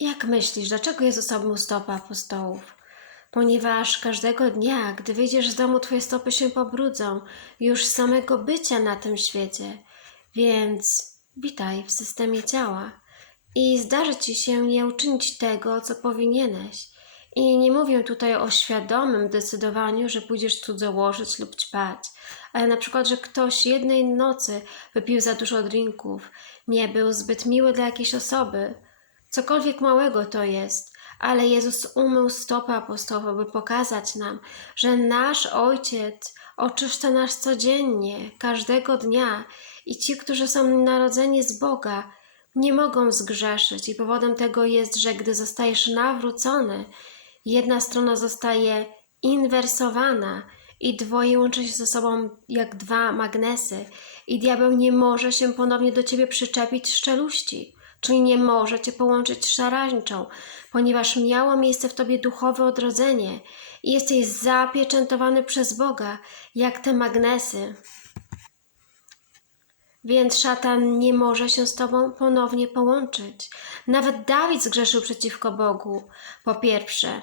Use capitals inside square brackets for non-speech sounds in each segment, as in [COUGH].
Jak myślisz, dlaczego Jezus obmył stopy apostołów? Ponieważ każdego dnia, gdy wyjdziesz z domu, twoje stopy się pobrudzą już z samego bycia na tym świecie. Więc witaj w systemie ciała i zdarzy ci się nie uczynić tego, co powinieneś. I nie mówię tutaj o świadomym decydowaniu, że pójdziesz cudzołożyć lub ćpać, ale na przykład, że ktoś jednej nocy wypił za dużo drinków, nie był zbyt miły dla jakiejś osoby, cokolwiek małego to jest, ale Jezus umył stopy apostołów, by pokazać nam, że nasz Ojciec oczyszcza nas codziennie, każdego dnia. I ci, którzy są narodzeni z Boga, nie mogą zgrzeszyć. I powodem tego jest, że gdy zostajesz nawrócony, jedna strona zostaje inwersowana i dwoje łączy się ze sobą jak dwa magnesy. I diabeł nie może się ponownie do ciebie przyczepić z czeluści, czyli nie może cię połączyć z szarańczą, ponieważ miało miejsce w tobie duchowe odrodzenie i jesteś zapieczętowany przez Boga, jak te magnesy. Więc szatan nie może się z tobą ponownie połączyć. Nawet Dawid zgrzeszył przeciwko Bogu. Po pierwsze,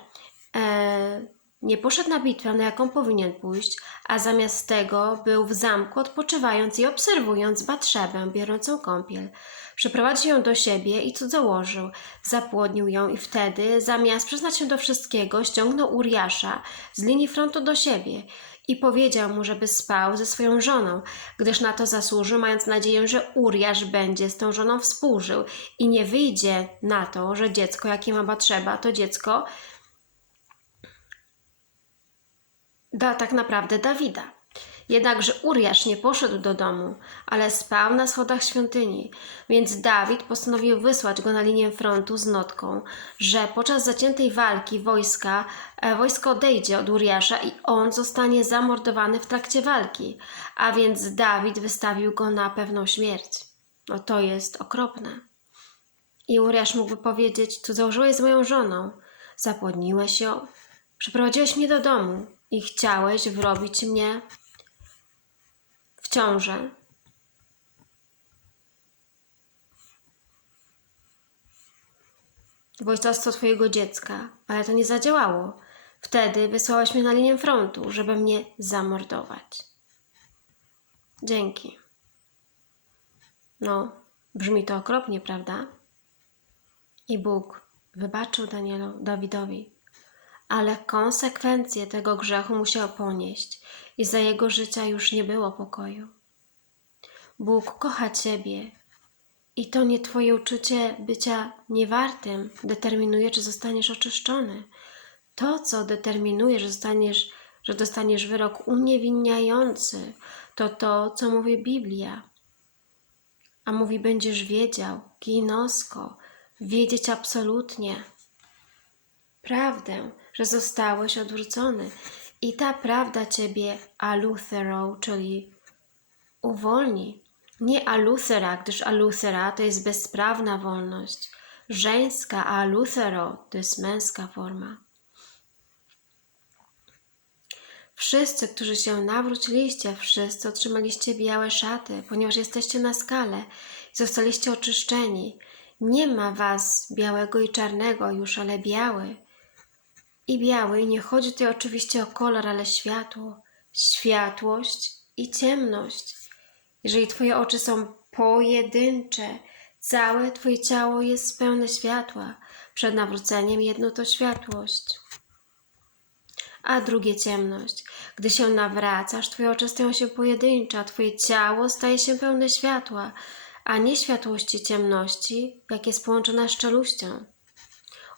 e, nie poszedł na bitwę, na jaką powinien pójść, a zamiast tego był w zamku, odpoczywając i obserwując Batrzebę, biorącą kąpiel. Przyprowadził ją do siebie i cudzołożył, zapłodnił ją i wtedy, zamiast przyznać się do wszystkiego, ściągnął Uriasza z linii frontu do siebie i powiedział mu, żeby spał ze swoją żoną, gdyż na to zasłużył, mając nadzieję, że Uriasz będzie z tą żoną współżył i nie wyjdzie na to, że dziecko, jakie ma Batrzeba, to dziecko da tak naprawdę Dawida. Jednakże Uriasz nie poszedł do domu, ale spał na schodach świątyni, więc Dawid postanowił wysłać go na linię frontu z notką, że podczas zaciętej walki wojska, e, wojsko odejdzie od Uriasza i on zostanie zamordowany w trakcie walki, a więc Dawid wystawił go na pewną śmierć. No to jest okropne. I Uriasz mógłby powiedzieć, tu założyłeś z moją żoną, zapłodniłeś ją, przyprowadziłeś mnie do domu i chciałeś wrobić mnie ciążę. w ojcostwo twojego dziecka, ale to nie zadziałało. Wtedy wysłałeś mnie na linię frontu, żeby mnie zamordować. Dzięki. No, brzmi to okropnie, prawda? I Bóg wybaczył Danielu, Dawidowi, ale konsekwencje tego grzechu musiał ponieść i za jego życia już nie było pokoju. Bóg kocha Ciebie i to nie Twoje uczucie bycia niewartym determinuje, czy zostaniesz oczyszczony. To, co determinuje, że, zostaniesz, że dostaniesz wyrok uniewinniający, to to, co mówi Biblia. A mówi, będziesz wiedział, ginosko, wiedzieć absolutnie prawdę, że zostałeś odwrócony. I ta prawda ciebie aluthero, czyli uwolni. Nie aluthera, gdyż aluthera to jest bezprawna wolność. Żeńska, a aluthero to jest męska forma. Wszyscy, którzy się nawróciliście, wszyscy otrzymaliście białe szaty, ponieważ jesteście na skale i zostaliście oczyszczeni. Nie ma was białego i czarnego już, ale biały i biały. I nie chodzi tutaj oczywiście o kolor, ale światło, światłość i ciemność. Jeżeli Twoje oczy są pojedyncze, całe Twoje ciało jest pełne światła. Przed nawróceniem jedno to światłość, a drugie ciemność. Gdy się nawracasz, Twoje oczy stają się pojedyncze, a Twoje ciało staje się pełne światła, a nie światłości ciemności, jak jest połączona z czeluścią.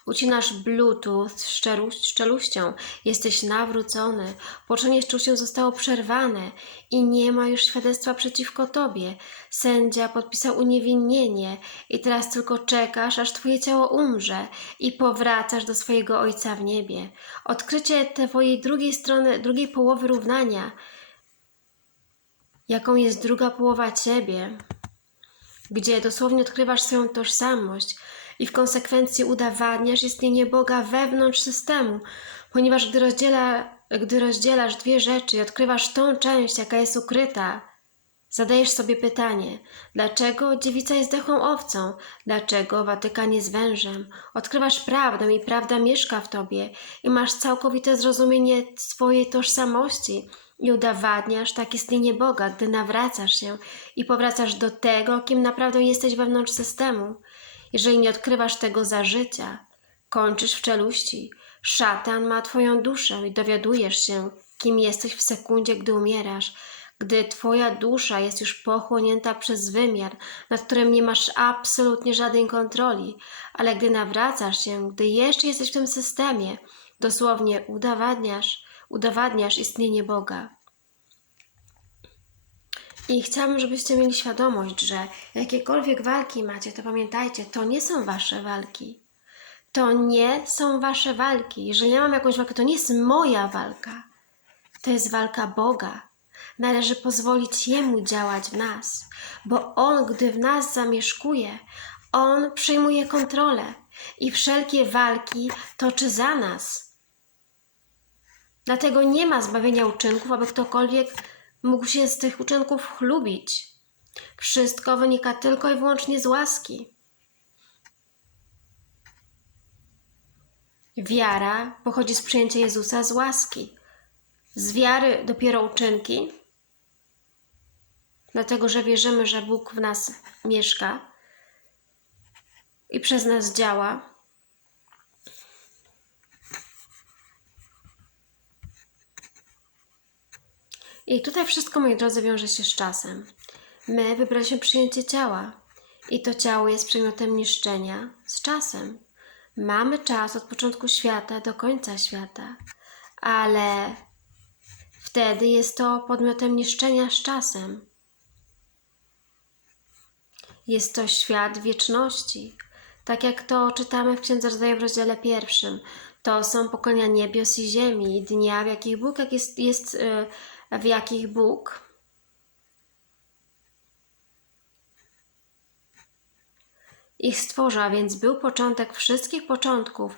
Ucinasz bluetooth z szczeluś- szczeluścią, jesteś nawrócony, połączenie z czuścią zostało przerwane i nie ma już świadectwa przeciwko tobie. Sędzia podpisał uniewinnienie i teraz tylko czekasz, aż twoje ciało umrze i powracasz do swojego Ojca w niebie. Odkrycie twojej drugiej strony, drugiej połowy równania, jaką jest druga połowa ciebie, gdzie dosłownie odkrywasz swoją tożsamość, i w konsekwencji udowadniasz istnienie Boga wewnątrz systemu, ponieważ gdy, rozdziela, gdy rozdzielasz dwie rzeczy i odkrywasz tą część, jaka jest ukryta, Zadajesz sobie pytanie, dlaczego dziewica jest dechą owcą, dlaczego Watykan jest wężem. Odkrywasz prawdę i prawda mieszka w tobie i masz całkowite zrozumienie swojej tożsamości i udowadniasz tak istnienie Boga, gdy nawracasz się i powracasz do tego, kim naprawdę jesteś wewnątrz systemu. Jeżeli nie odkrywasz tego za życia, kończysz w czeluści. Szatan ma twoją duszę i dowiadujesz się, kim jesteś w sekundzie, gdy umierasz gdy Twoja dusza jest już pochłonięta przez wymiar, nad którym nie masz absolutnie żadnej kontroli, ale gdy nawracasz się, gdy jeszcze jesteś w tym systemie, dosłownie udowadniasz, udowadniasz istnienie Boga. I chciałabym, żebyście mieli świadomość, że jakiekolwiek walki macie, to pamiętajcie, to nie są wasze walki. To nie są wasze walki. Jeżeli ja mam jakąś walkę, to nie jest moja walka. To jest walka Boga. Należy pozwolić Jemu działać w nas, bo On, gdy w nas zamieszkuje, On przejmuje kontrolę i wszelkie walki toczy za nas. Dlatego nie ma zbawienia uczynków, aby ktokolwiek mógł się z tych uczynków chlubić. Wszystko wynika tylko i wyłącznie z łaski. Wiara pochodzi z przyjęcia Jezusa z łaski. Z wiary dopiero uczynki, dlatego że wierzymy, że Bóg w nas mieszka i przez nas działa. I tutaj wszystko, moi drodzy, wiąże się z czasem. My wybraliśmy przyjęcie ciała i to ciało jest przedmiotem niszczenia z czasem. Mamy czas od początku świata do końca świata, ale wtedy jest to podmiotem niszczenia z czasem. Jest to świat wieczności. Tak jak to czytamy w Księdze Rodzaju w rozdziale pierwszym. To są pokolenia niebios i ziemi, dnia, w jakich Bóg jak jest, jest y, w jakich Bóg ich stworzył, a więc był początek wszystkich początków.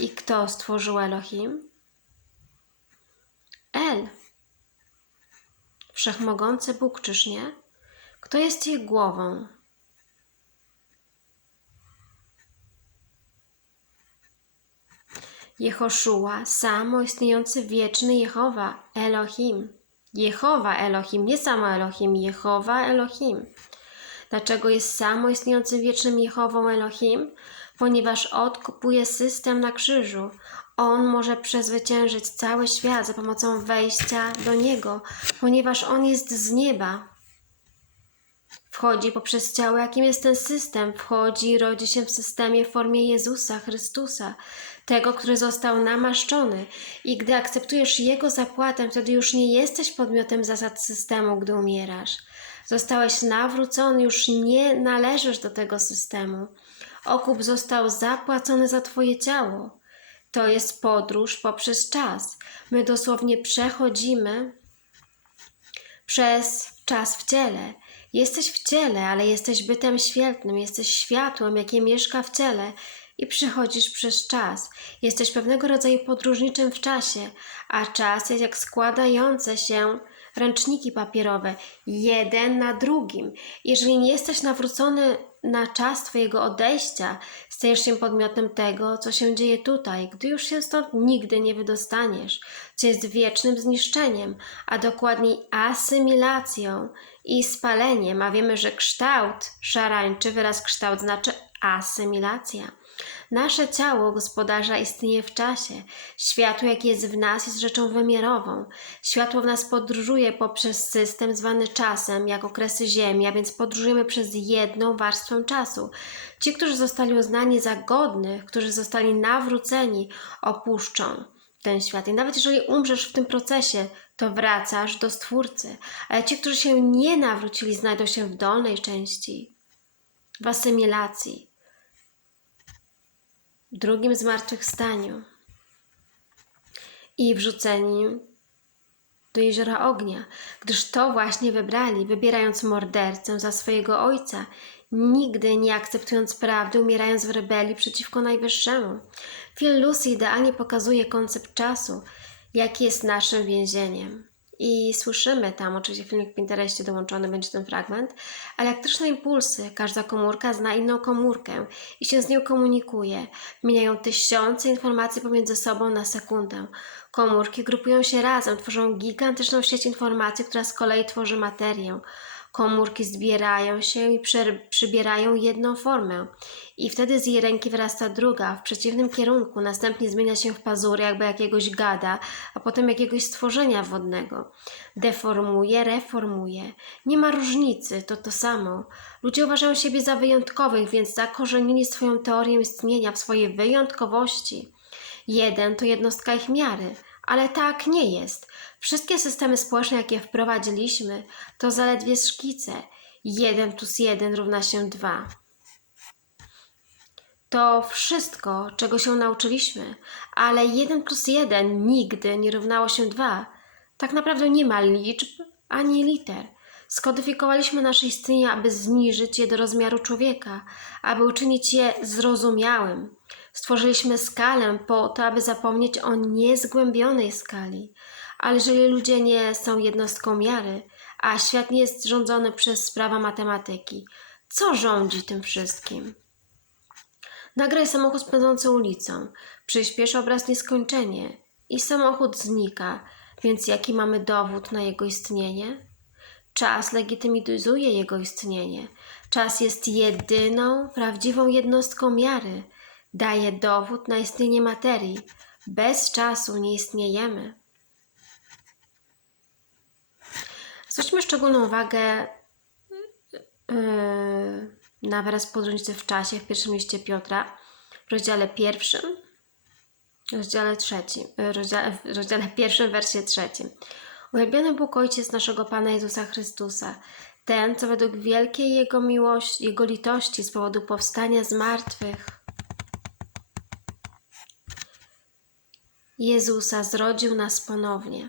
I kto stworzył Elohim? El. Wszechmogący Bóg, czyż nie? Kto jest ich głową? Jehoszua, samo istniejący wieczny Jehowa, Elohim. Jehowa Elohim, nie samo Elohim, Jehowa Elohim. Dlaczego jest samo istniejącym wiecznym Jehową Elohim? Ponieważ odkupuje system na krzyżu. On może przezwyciężyć cały świat za pomocą wejścia do Niego, ponieważ On jest z nieba. Wchodzi poprzez ciało, jakim jest ten system. Wchodzi i rodzi się w systemie w formie Jezusa Chrystusa, tego, który został namaszczony. I gdy akceptujesz Jego zapłatę, wtedy już nie jesteś podmiotem zasad systemu, gdy umierasz. Zostałeś nawrócony, już nie należysz do tego systemu. Okup został zapłacony za Twoje ciało. To jest podróż poprzez czas. My dosłownie przechodzimy przez czas w ciele. Jesteś w ciele, ale jesteś bytem świetnym, jesteś światłem, jakie mieszka w ciele i przechodzisz przez czas. Jesteś pewnego rodzaju podróżniczym w czasie, a czas jest jak składające się ręczniki papierowe, jeden na drugim. Jeżeli nie jesteś nawrócony na czas Twojego odejścia, stajesz się podmiotem tego, co się dzieje tutaj, gdy już się stąd nigdy nie wydostaniesz, co jest wiecznym zniszczeniem, a dokładniej asymilacją i spaleniem, a wiemy, że kształt szarańczy, wyraz kształt znaczy asymilacja. Nasze ciało gospodarza istnieje w czasie. Światło, jakie jest w nas, jest rzeczą wymiarową. Światło w nas podróżuje poprzez system zwany czasem, jak okresy Ziemi, a więc podróżujemy przez jedną warstwę czasu. Ci, którzy zostali uznani za godnych, którzy zostali nawróceni, opuszczą ten świat. I nawet jeżeli umrzesz w tym procesie, to wracasz do Stwórcy. Ale ci, którzy się nie nawrócili, znajdą się w dolnej części, w asymilacji drugim zmartwychwstaniu i wrzuceni do jeziora ognia, gdyż to właśnie wybrali, wybierając mordercę za swojego ojca, nigdy nie akceptując prawdy, umierając w rebelii przeciwko Najwyższemu. Phil Lucy idealnie pokazuje koncept czasu, jaki jest naszym więzieniem. I słyszymy tam, oczywiście filmik w Pinterestie dołączony będzie ten fragment, elektryczne impulsy, każda komórka zna inną komórkę i się z nią komunikuje. Mijają tysiące informacji pomiędzy sobą na sekundę. Komórki grupują się razem, tworzą gigantyczną sieć informacji, która z kolei tworzy materię. Komórki zbierają się i przybierają jedną formę. I wtedy z jej ręki wyrasta druga, w przeciwnym kierunku, następnie zmienia się w pazury jakby jakiegoś gada, a potem jakiegoś stworzenia wodnego. Deformuje, reformuje. Nie ma różnicy, to to samo. Ludzie uważają siebie za wyjątkowych, więc zakorzenili swoją teorię istnienia w swojej wyjątkowości. Jeden to jednostka ich miary, ale tak nie jest. Wszystkie systemy społeczne, jakie wprowadziliśmy, to zaledwie szkice. Jeden plus jeden równa się dwa. To wszystko, czego się nauczyliśmy, ale 1 plus 1 nigdy nie równało się 2. Tak naprawdę nie ma liczb ani liter. Skodyfikowaliśmy nasze istnienie, aby zniżyć je do rozmiaru człowieka, aby uczynić je zrozumiałym. Stworzyliśmy skalę po to, aby zapomnieć o niezgłębionej skali. Ale jeżeli ludzie nie są jednostką miary, a świat nie jest rządzony przez prawa matematyki, co rządzi tym wszystkim? Nagraj samochód pędzący ulicą. Przyspiesz obraz nieskończenie i samochód znika, więc jaki mamy dowód na jego istnienie? Czas legitymizuje jego istnienie. Czas jest jedyną prawdziwą jednostką miary. Daje dowód na istnienie materii. Bez czasu nie istniejemy. Zwróćmy szczególną uwagę yy, na wyraz podróżnicy w czasie w pierwszym liście Piotra, w rozdziale pierwszym, rozdziale trzecim, yy, rozdziale, rozdziale [LAUGHS] pierwszym, wersie trzecim. Uwielbiony Bóg Ojciec naszego Pana Jezusa Chrystusa, ten, co według wielkiej Jego miłości, Jego litości z powodu powstania z martwych Jezusa zrodził nas ponownie.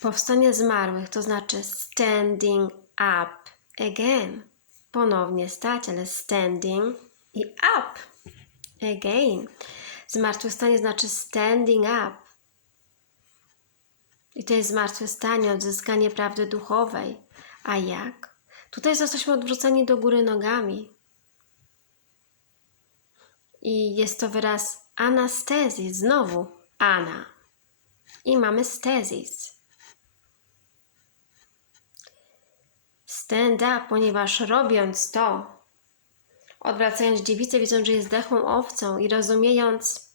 Powstanie zmarłych to znaczy standing up again. Ponownie stać, ale standing i up again. Zmartwychwstanie znaczy standing up. I to jest zmartwychwstanie, odzyskanie prawdy duchowej. A jak? Tutaj jesteśmy odwróceni do góry nogami. I jest to wyraz anastezji, znowu ana. I mamy stezis. Stand up, ponieważ robiąc to, odwracając dziewicę, widząc, że jest zdechłą owcą i rozumiejąc,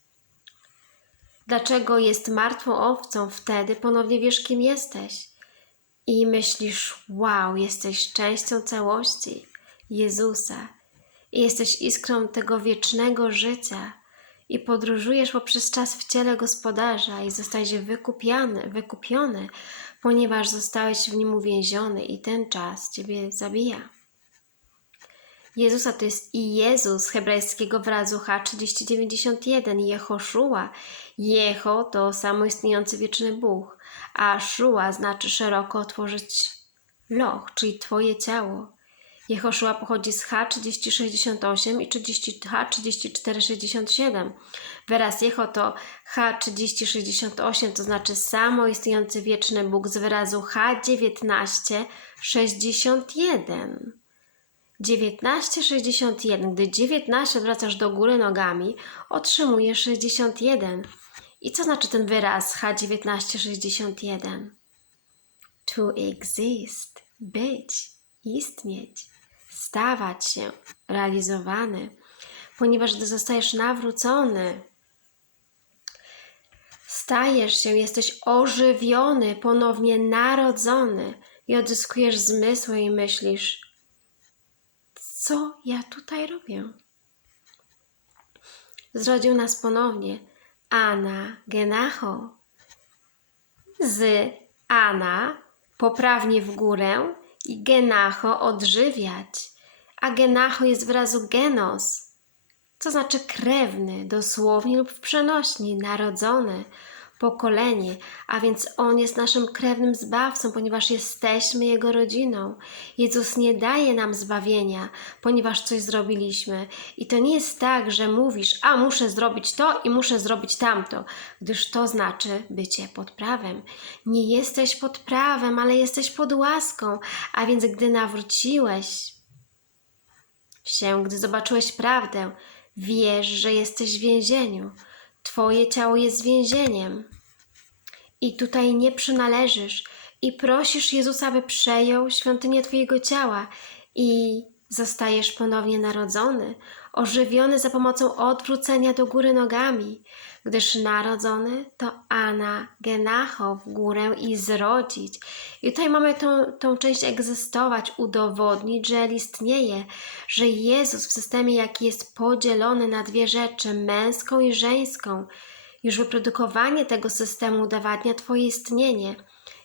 dlaczego jest martwą owcą, wtedy ponownie wiesz, kim jesteś. I myślisz, wow, jesteś częścią całości Jezusa. I jesteś iskrą tego wiecznego życia. I podróżujesz poprzez czas w ciele gospodarza i zostajesz wykupiony, wykupiony ponieważ zostałeś w nim uwięziony i ten czas Ciebie zabija. Jezusa to jest i Jezus hebrajskiego wyrazu H3091, Jehoszua. Jeho to samoistniejący wieczny Bóg, a Szua znaczy szeroko otworzyć loch, czyli Twoje ciało. Jehoszua pochodzi z H3068 i 30, H3467. Wyraz Jeho to H3068, to znaczy samoistniejący wieczny Bóg z wyrazu H1961. 1961. Gdy 19 odwracasz do góry nogami, otrzymujesz 61. I co znaczy ten wyraz H1961? To exist, być, istnieć stawać się realizowany, ponieważ gdy zostajesz nawrócony, stajesz się, jesteś ożywiony, ponownie narodzony i odzyskujesz zmysły i myślisz, co ja tutaj robię? Zrodził nas ponownie Ana Genacho. Z Ana poprawnie w górę i Genacho odżywiać a genacho jest wyrazu genos, co znaczy krewny, dosłownie lub w przenośni, narodzony, pokolenie, a więc On jest naszym krewnym zbawcą, ponieważ jesteśmy Jego rodziną. Jezus nie daje nam zbawienia, ponieważ coś zrobiliśmy. I to nie jest tak, że mówisz, a muszę zrobić to i muszę zrobić tamto, gdyż to znaczy bycie pod prawem. Nie jesteś pod prawem, ale jesteś pod łaską, a więc gdy nawróciłeś się, gdy zobaczyłeś prawdę, wiesz, że jesteś w więzieniu. Twoje ciało jest więzieniem. I tutaj nie przynależysz. I prosisz Jezusa, by przejął świątynię Twojego ciała i zostajesz ponownie narodzony, ożywiony za pomocą odwrócenia do góry nogami, gdyż narodzony to Ana genacho w górę i zrodzić. I tutaj mamy tą, tą część egzystować, udowodnić, że istnieje, że Jezus w systemie, jaki jest podzielony na dwie rzeczy, męską i żeńską, już wyprodukowanie tego systemu udowadnia Twoje istnienie.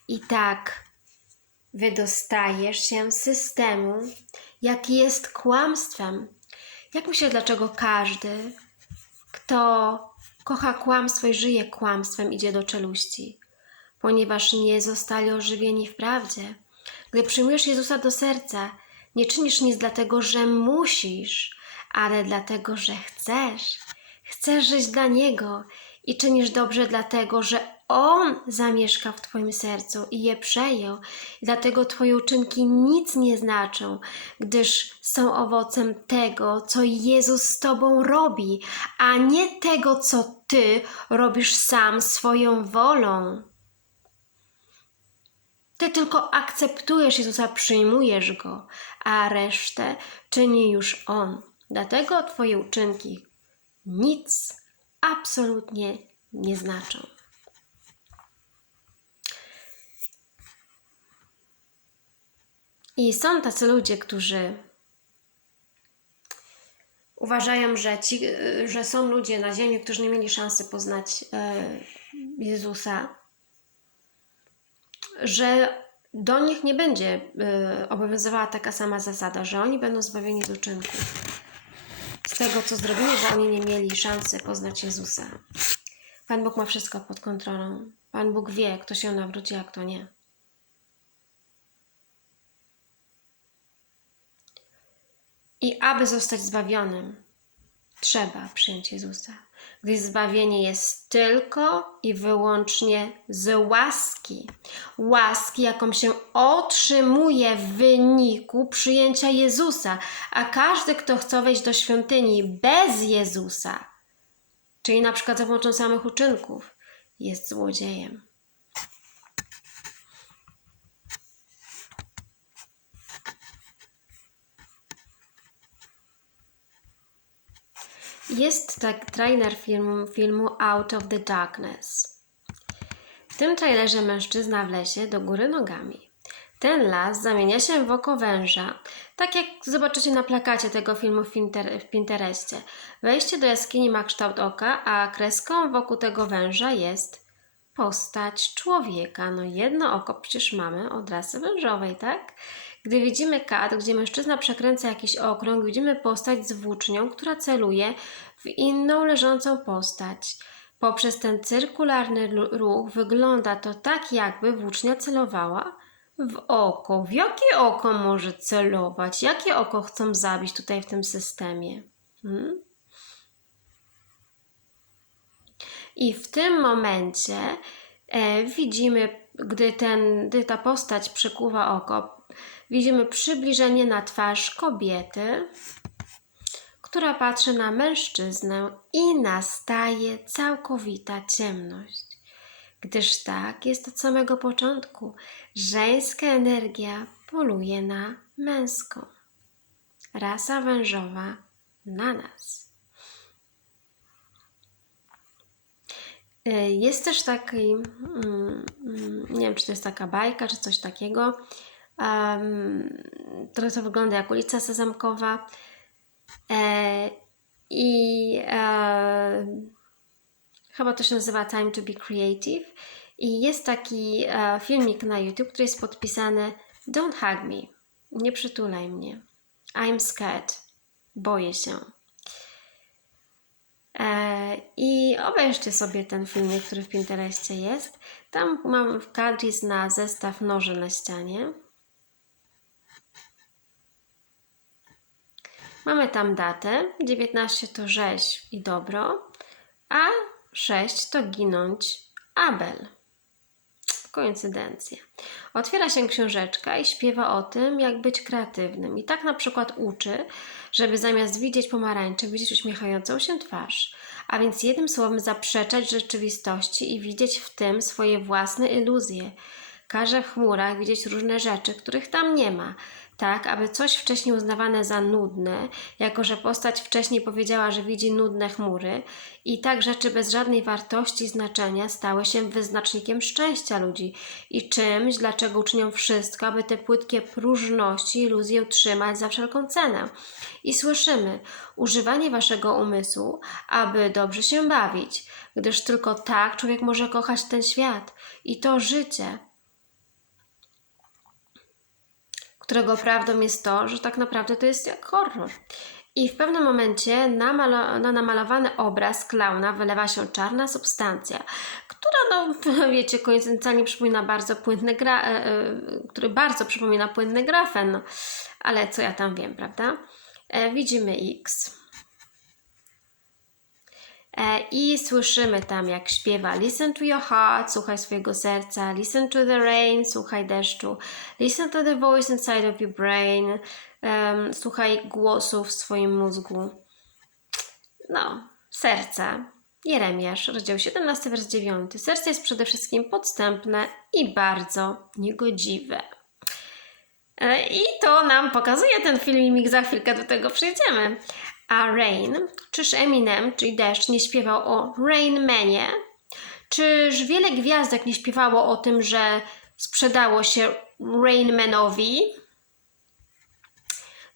I tak wydostajesz się z systemu, jaki jest kłamstwem. Jak myślisz, dlaczego każdy, kto kocha kłamstwo i żyje kłamstwem, idzie do czeluści? Ponieważ nie zostali ożywieni w prawdzie. Gdy przyjmujesz Jezusa do serca, nie czynisz nic dlatego, że musisz, ale dlatego, że chcesz. Chcesz żyć dla Niego i czynisz dobrze dlatego, że On zamieszka w Twoim sercu i je przejął. Dlatego Twoje uczynki nic nie znaczą, gdyż są owocem tego, co Jezus z Tobą robi, a nie tego, co Ty robisz sam swoją wolą. Ty tylko akceptujesz Jezusa, przyjmujesz Go, a resztę czyni już On. Dlatego Twoje uczynki nic absolutnie nie znaczą. I są tacy ludzie, którzy uważają, że, ci, że są ludzie na ziemi, którzy nie mieli szansy poznać e, Jezusa, że do nich nie będzie e, obowiązywała taka sama zasada, że oni będą zbawieni z uczynków z tego, co zrobili, że oni nie mieli szansy poznać Jezusa. Pan Bóg ma wszystko pod kontrolą. Pan Bóg wie, kto się nawróci, a kto nie. I aby zostać zbawionym, trzeba przyjąć Jezusa, gdyż zbawienie jest tylko i wyłącznie z łaski. Łaski, jaką się otrzymuje w wyniku przyjęcia Jezusa, a każdy, kto chce wejść do świątyni bez Jezusa, czyli na przykład za pomocą samych uczynków, jest złodziejem. Jest tak trailer filmu, filmu Out of the Darkness. W tym trailerze mężczyzna w lesie do góry nogami. Ten las zamienia się w oko węża, tak jak zobaczycie na plakacie tego filmu w, Pinter w Pinterestie. Wejście do jaskini ma kształt oka, a kreską wokół tego węża jest postać człowieka. No jedno oko przecież mamy od rasy wężowej, tak? Gdy widzimy kadr, gdzie mężczyzna przekręca jakiś okrąg, widzimy postać z włócznią, która celuje w inną leżącą postać. Poprzez ten cyrkularny ruch wygląda to tak, jakby włócznia celowała w oko. W jakie oko może celować? Jakie oko chcą zabić tutaj w tym systemie? Hmm? I w tym momencie e, widzimy, gdy, ten, gdy ta postać przykuwa oko, widzimy przybliżenie na twarz kobiety, która patrzy na mężczyznę i nastaje całkowita ciemność. Gdyż tak jest od samego początku. Żeńska energia poluje na męską. Rasa wężowa na nas. Jest też taki, mm, mm, nie wiem czy to jest taka bajka, czy coś takiego, trochę to wygląda jak ulica Sezamkowa e, i e, chyba to się nazywa Time to be Creative i jest taki e, filmik na YouTube, który jest podpisany Don't hug me, nie przytulaj mnie, I'm scared, boję się. I obejrzcie sobie ten filmik, który w Pinterestie jest. Tam mam w kadris na zestaw noży na ścianie. Mamy tam datę. 19 to rzeź i dobro, a 6 to ginąć Abel. Koincydencja. Otwiera się książeczka i śpiewa o tym, jak być kreatywnym. I tak na przykład uczy, żeby zamiast widzieć pomarańcze, widzieć uśmiechającą się twarz. A więc jednym słowem zaprzeczać rzeczywistości i widzieć w tym swoje własne iluzje. Każe w chmurach widzieć różne rzeczy, których tam nie ma, tak aby coś wcześniej uznawane za nudne, jako że postać wcześniej powiedziała, że widzi nudne chmury, i tak rzeczy bez żadnej wartości i znaczenia stały się wyznacznikiem szczęścia ludzi i czymś, dlaczego uczynią wszystko, aby te płytkie próżności iluzje utrzymać za wszelką cenę. I słyszymy używanie waszego umysłu, aby dobrze się bawić, gdyż tylko tak człowiek może kochać ten świat i to życie. Którego prawdą jest to, że tak naprawdę to jest jak horror. I w pewnym momencie na, malo- na namalowany obraz klauna wylewa się czarna substancja, która, no [LAUGHS] wiecie, koincydentalnie przypomina bardzo płynny gra, e, e, który bardzo przypomina płynny grafen, no, ale co ja tam wiem, prawda? E, widzimy X. E, I słyszymy tam, jak śpiewa Listen to your heart, słuchaj swojego serca, Listen to the rain, słuchaj deszczu, Listen to the voice inside of your brain, em, słuchaj głosu w swoim mózgu. No, serca. Jeremiasz, rozdział 17, wers 9. Serce jest przede wszystkim podstępne i bardzo niegodziwe. E, I to nam pokazuje ten filmik, za chwilkę do tego przejdziemy. A Rain, czyż Eminem, czyli deszcz, nie śpiewał o Rain Manie? Czyż wiele gwiazdek nie śpiewało o tym, że sprzedało się Rain Manowi?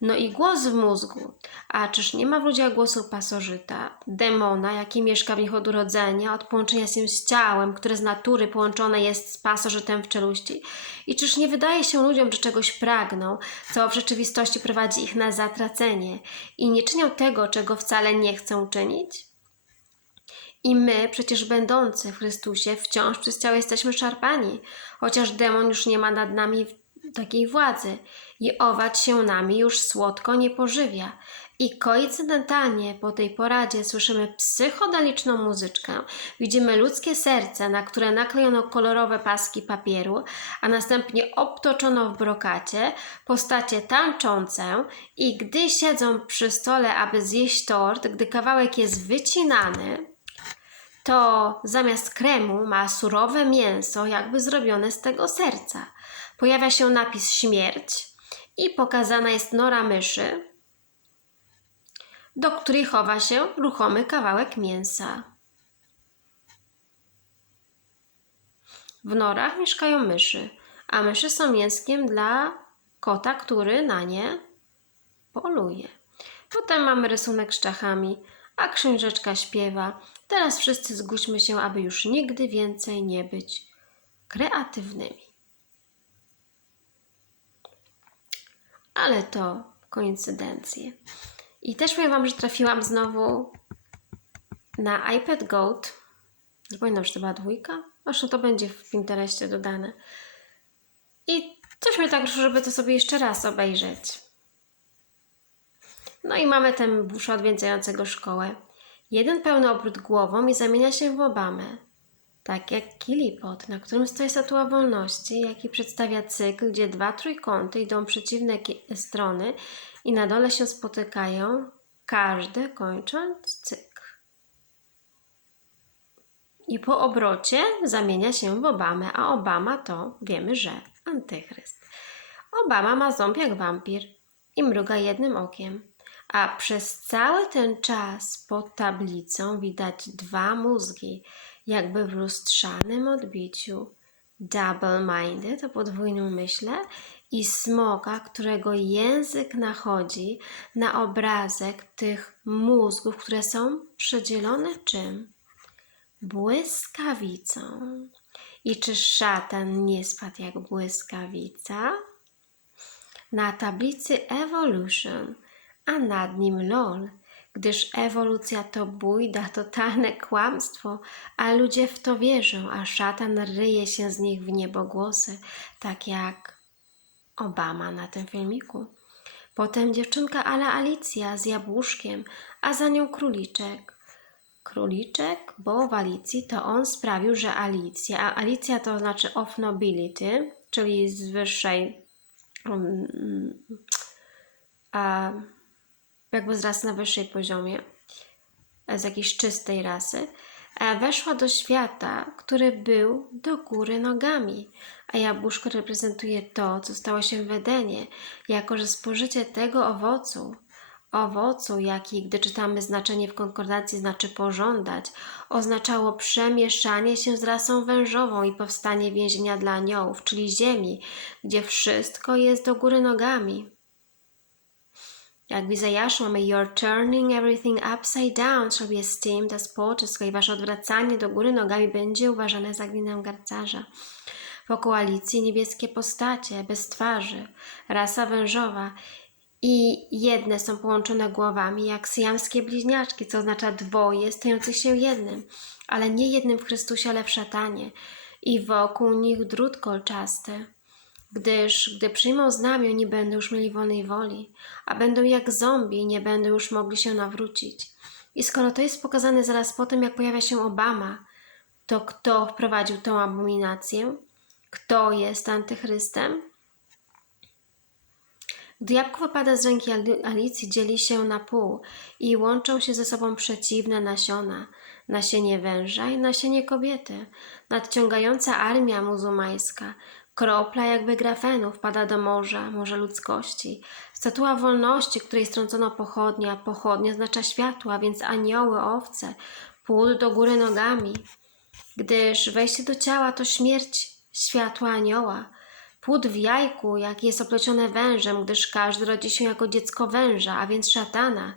No i głos w mózgu. A czyż nie ma w ludziach głosu pasożyta, demona, jaki mieszka w nich od urodzenia, od połączenia się z ciałem, które z natury połączone jest z pasożytem w czeluści? I czyż nie wydaje się ludziom, że czegoś pragną, co w rzeczywistości prowadzi ich na zatracenie i nie czynią tego, czego wcale nie chcą czynić? I my, przecież będący w Chrystusie, wciąż przez ciało jesteśmy szarpani, chociaż demon już nie ma nad nami takiej władzy i ować się nami już słodko nie pożywia. I koincydentalnie po tej poradzie słyszymy psychodeliczną muzyczkę, widzimy ludzkie serce, na które naklejono kolorowe paski papieru, a następnie obtoczono w brokacie postacie tańczące i gdy siedzą przy stole, aby zjeść tort, gdy kawałek jest wycinany, to zamiast kremu ma surowe mięso, jakby zrobione z tego serca. Pojawia się napis śmierć i pokazana jest nora myszy, do której chowa się ruchomy kawałek mięsa. W norach mieszkają myszy, a myszy są mięskiem dla kota, który na nie poluje. Potem mamy rysunek z czachami, a księżeczka śpiewa. Teraz wszyscy zgódźmy się, aby już nigdy więcej nie być kreatywnymi. Ale to koincydencje. I też powiem Wam, że trafiłam znowu na iPad Goat. Nie pamiętam, że to była dwójka. Zresztą to będzie w Pinterestie dodane. I coś mnie tak żeby to sobie jeszcze raz obejrzeć. No i mamy ten busza odwiedzającego szkołę. Jeden pełny obrót głową i zamienia się w Obamę. Tak jak kilipot, na którym stoi statua wolności, jaki przedstawia cykl, gdzie dwa trójkąty idą przeciwne strony i na dole się spotykają, każde kończąc cykl. I po obrocie zamienia się w Obamę, a Obama to wiemy, że antychryst. Obama ma ząb jak wampir i mruga jednym okiem, a przez cały ten czas pod tablicą widać dwa mózgi, jakby w lustrzanym odbiciu. Double-minded, o podwójnym myśle, i smoka, którego język nachodzi na obrazek tych mózgów, które są przedzielone czym? Błyskawicą. I czy szatan nie spadł jak błyskawica? Na tablicy Evolution, a nad nim LOL, gdyż ewolucja to bójda, totalne kłamstwo, a ludzie w to wierzą, a szatan ryje się z nich w niebogłosy, tak jak Obama na tym filmiku. Potem dziewczynka Ala Alicja z jabłuszkiem, a za nią króliczek. Króliczek, bo w Alicji to on sprawił, że Alicja, a Alicja to znaczy of nobility, czyli z wyższej, um, a jakby z rasy na wyższej poziomie, z jakiejś czystej rasy, e, weszła do świata, który był do góry nogami, a jabłuszko reprezentuje to, co stało się w Edenie, jako że spożycie tego owocu, owocu, jaki, gdy czytamy znaczenie w konkordacji, znaczy pożądać, oznaczało przemieszanie się z rasą wężową i powstanie więzienia dla aniołów, czyli ziemi, gdzie wszystko jest do góry nogami. Jak w Izajaszu mamy turning everything upside down. Shall be esteemed as poetry, i wasze odwracanie do góry nogami będzie uważane za gminę garcarza. W koalicji niebieskie postacie, bez twarzy, rasa wężowa i jedne są połączone głowami jak syjamskie bliźniaczki, co oznacza dwoje stających się jednym, ale nie jednym w Chrystusie, ale w szatanie. I wokół nich drut kolczasty gdyż gdy przyjmą znamię, nie będą już mieli wolnej woli, a będą jak zombie i nie będą już mogli się nawrócić. I skoro to jest pokazane zaraz po tym, jak pojawia się Obama, to kto wprowadził tą abominację? Kto jest antychrystem? Gdy jabłko wypada z ręki Ali- Alicji, dzieli się na pół i łączą się ze sobą przeciwne nasiona. Nasienie węża i nasienie kobiety. Nadciągająca armia muzułmańska. Kropla jakby grafenu wpada do morza, morza ludzkości. Statua wolności, której strącono pochodnia. Pochodnia oznacza światła, więc anioły, owce. Płód do góry nogami. Gdyż wejście do ciała to śmierć światła anioła. Płód w jajku, jak jest oplecione wężem, gdyż każdy rodzi się jako dziecko węża, a więc szatana.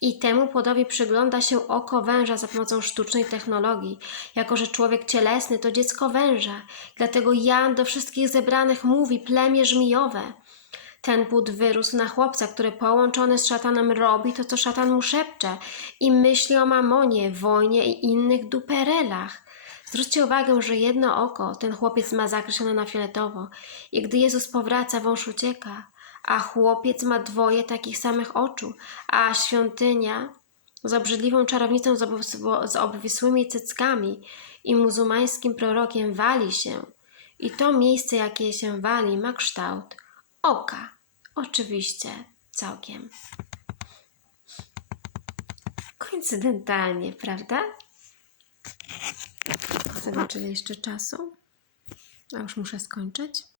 I temu płodowi przygląda się oko węża za pomocą sztucznej technologii, jako że człowiek cielesny to dziecko węża. Dlatego Jan do wszystkich zebranych mówi plemię żmijowe. Ten płód wyrósł na chłopca, który połączony z szatanem robi to, co szatan mu szepcze i myśli o mamonie, wojnie i innych duperelach. Zwróćcie uwagę, że jedno oko ten chłopiec ma zakreślone na fioletowo i gdy Jezus powraca, wąż ucieka, a chłopiec ma dwoje takich samych oczu, a świątynia z obrzydliwą czarownicą z, obwis- z obwisłymi cyckami i muzułmańskim prorokiem wali się. I to miejsce, jakie się wali, ma kształt oka. Oczywiście całkiem. Koincydentalnie, prawda? Zobaczymy jeszcze czasu. A już muszę skończyć.